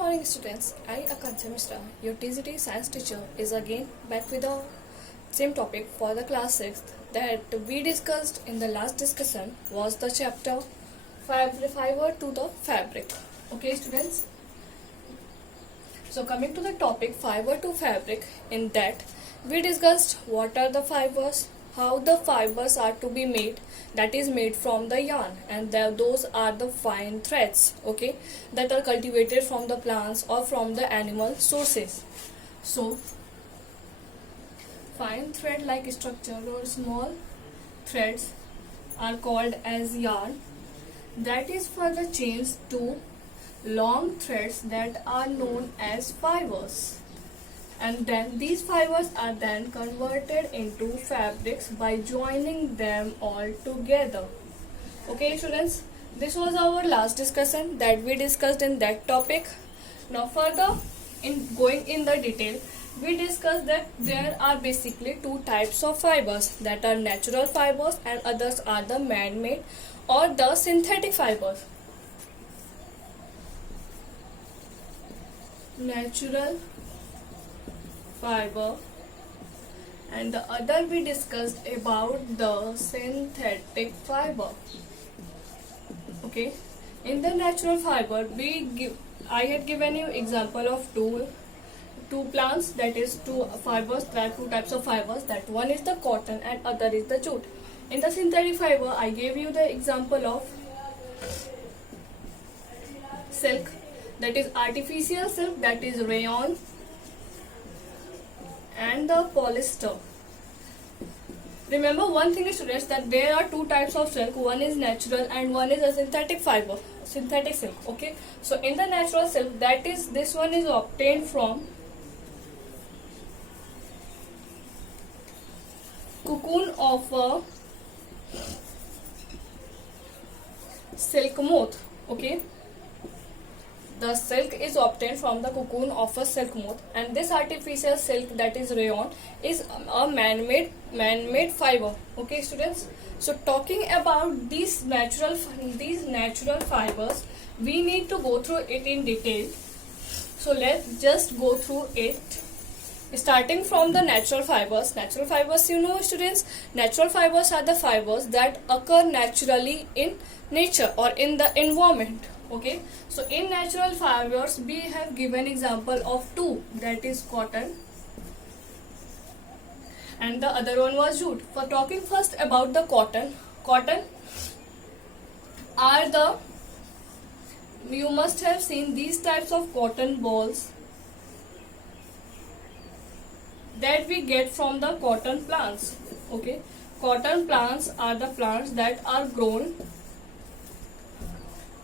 morning students, I Akansha Mishra, your TCT science teacher is again back with the same topic for the class 6th that we discussed in the last discussion was the chapter fiber to the fabric. Okay students, so coming to the topic fiber to fabric, in that we discussed what are the fibers, how the fibers are to be made, that is made from the yarn, and those are the fine threads, okay, that are cultivated from the plants or from the animal sources. So fine thread like structure or small threads are called as yarn, that is for the chains to long threads that are known as fibers, and then these fibers are then converted into fabrics by joining them all together. Okay students, this was our last discussion that we discussed in that topic. Now further in going in the detail, we discussed that there are basically two types of fibers, that are natural fibers and others are the man-made or the synthetic fibers. Natural fiber and the other we discussed about the synthetic fiber. Okay, in the natural fiber I had given you example of two plants, that is two fibers, there are two types of fibers, that one is the cotton and other is the jute. In the synthetic fiber I gave you the example of silk, that is artificial silk, that is rayon, and the polyester. Remember one thing students, that there are two types of silk, one is natural and one is a synthetic fiber, synthetic silk. Okay, so in the natural silk, that is this one is obtained from cocoon of a silk moth. Okay, the silk is obtained from the cocoon of a silk moth, and this artificial silk, that is rayon, is a man-made fiber. Okay students, so talking about these natural fibers, we need to go through it in detail. So let's just go through it, starting from the natural fibers. Natural fibers, you know students, natural fibers are the fibers that occur naturally in nature or in the environment. Okay, so in natural fibers we have given example of two, that is cotton and the other one was jute. For talking first about the cotton are the, you must have seen these types of cotton balls that we get from the cotton plants. Okay, cotton plants are the plants that are grown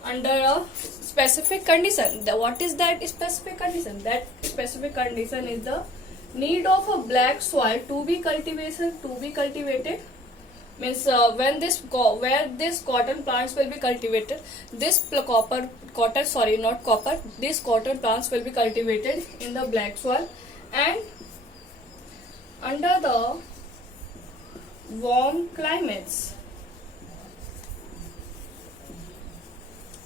under a specific condition. What is that specific condition? That specific condition is the need of a black soil to be cultivated. Means where this cotton plants will be cultivated, these cotton plants will be cultivated in the black soil and under the warm climates.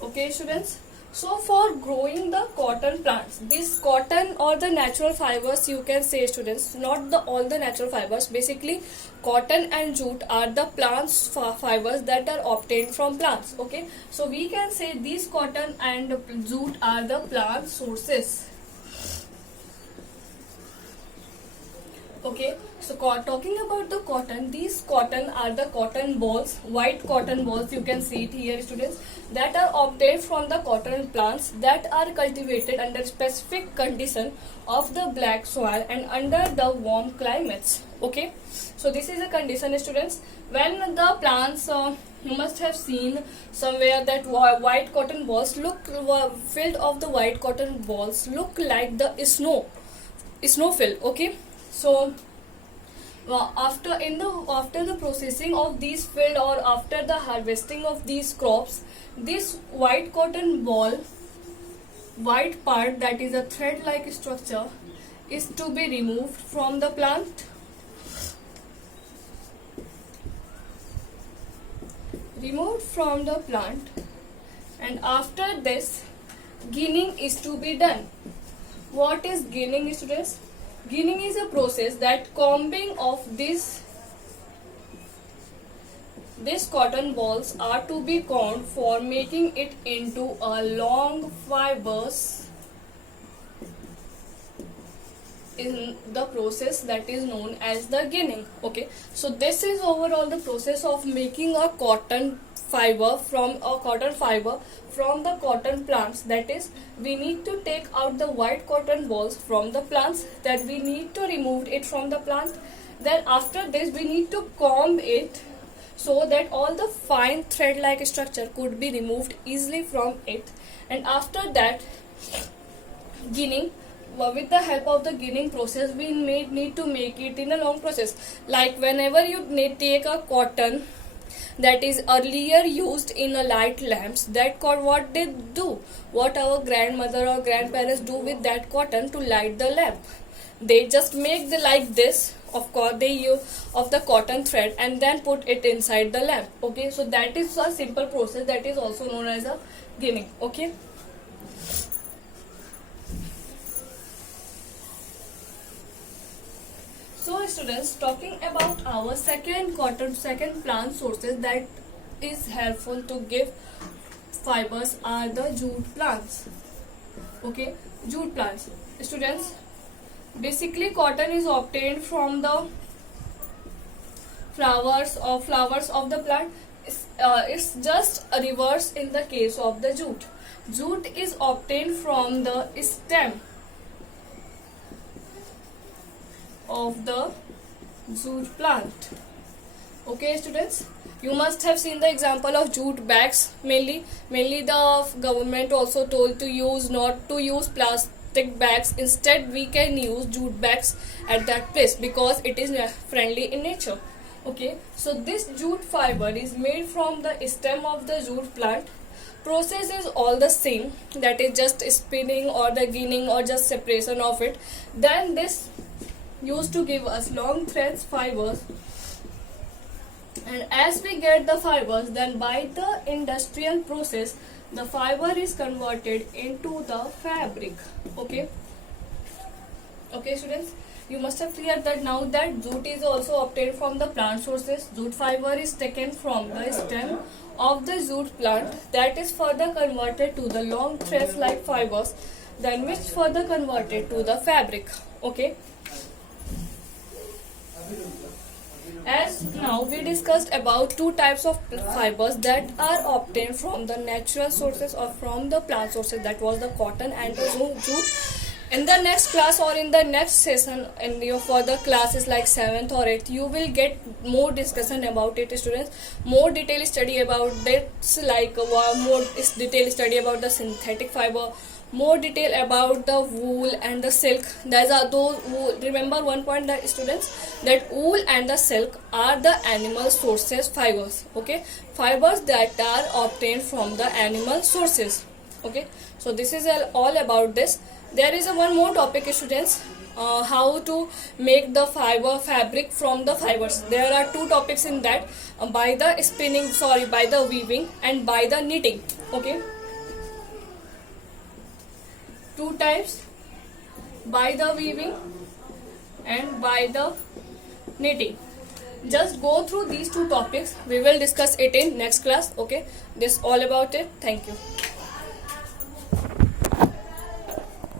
Okay students, so for growing the cotton plants, this cotton or the natural fibers, you can say students, not all the natural fibers, basically cotton and jute are the plants fibers that are obtained from plants. Okay, so we can say these cotton and jute are the plant sources. Okay, so talking about the cotton, these cotton are the cotton balls, white cotton balls, you can see it here students, that are obtained from the cotton plants that are cultivated under specific condition of the black soil and under the warm climates. Okay, so this is a condition students, when the plants you must have seen somewhere that white cotton balls filled of the white cotton balls look like the snow field. Okay, so after the processing of these field or after the harvesting of these crops, this white cotton ball, white part, that is a thread like structure, is to be removed from the plant. And after this ginning is to be done. What is ginning, students? Ginning is a process that combing of these cotton balls are to be combed for making it into a long fibers in the process that is known as the ginning. Okay, so this is overall the process of making a cotton fiber from the cotton plants. That is, we need to take out the white cotton balls from the plants, that we need to remove it from the plant. Then after this we need to comb it so that all the fine thread like structure could be removed easily from it. And after that, ginning, with the help of the ginning process, we may need to make it in a long process. Like whenever you take a cotton that is earlier used in a light lamps, that what they do, what our grandmother or grandparents do with that cotton to light the lamp, they just make the like this, of course they use of the cotton thread and then put it inside the lamp. Okay, so that is a simple process that is also known as a ginning. Okay, so students, talking about our second plant sources that is helpful to give fibers are the jute plants. Okay, jute plants, students, basically cotton is obtained from the flowers of the plant. It's just a reverse in the case of the jute. Jute is obtained from the stem of the jute plant. Okay, students, you must have seen the example of jute bags. Mainly the government also told to use not to use plastic bags. Instead we can use jute bags at that place because it is friendly in nature. Okay, so this jute fiber is made from the stem of the jute plant. Process is all the same, that is just spinning or the ginning or just separation of it. Then this used to give us long threads fibers, and as we get the fibers, then by the industrial process the fiber is converted into the fabric. Okay, students, you must have cleared that now that jute is also obtained from the plant sources. Jute fiber is taken from the stem of the jute plant, that is further converted to the long threads like fibers, then which further converted to the fabric. Okay, as now we discussed about two types of fibers that are obtained from the natural sources or from the plant sources, that was the cotton and the jute. In the next class or in the next session, in your further classes like 7th or 8th, you will get more discussion about it, students. More detailed study about this, like more detailed study about the synthetic fiber, more detail about the wool and the silk. Those are those wool. Remember one point, that students, that wool and the silk are the animal sources fibers. Okay, fibers that are obtained from the animal sources. Okay, so this is all about this. There is one more topic, students, how to make the fabric from the fibers. There are two topics in that, by the weaving and by the knitting. Okay, two types, by the weaving and by the knitting. Just go through these two topics. We will discuss it in next class. Okay, this all about it. Thank you.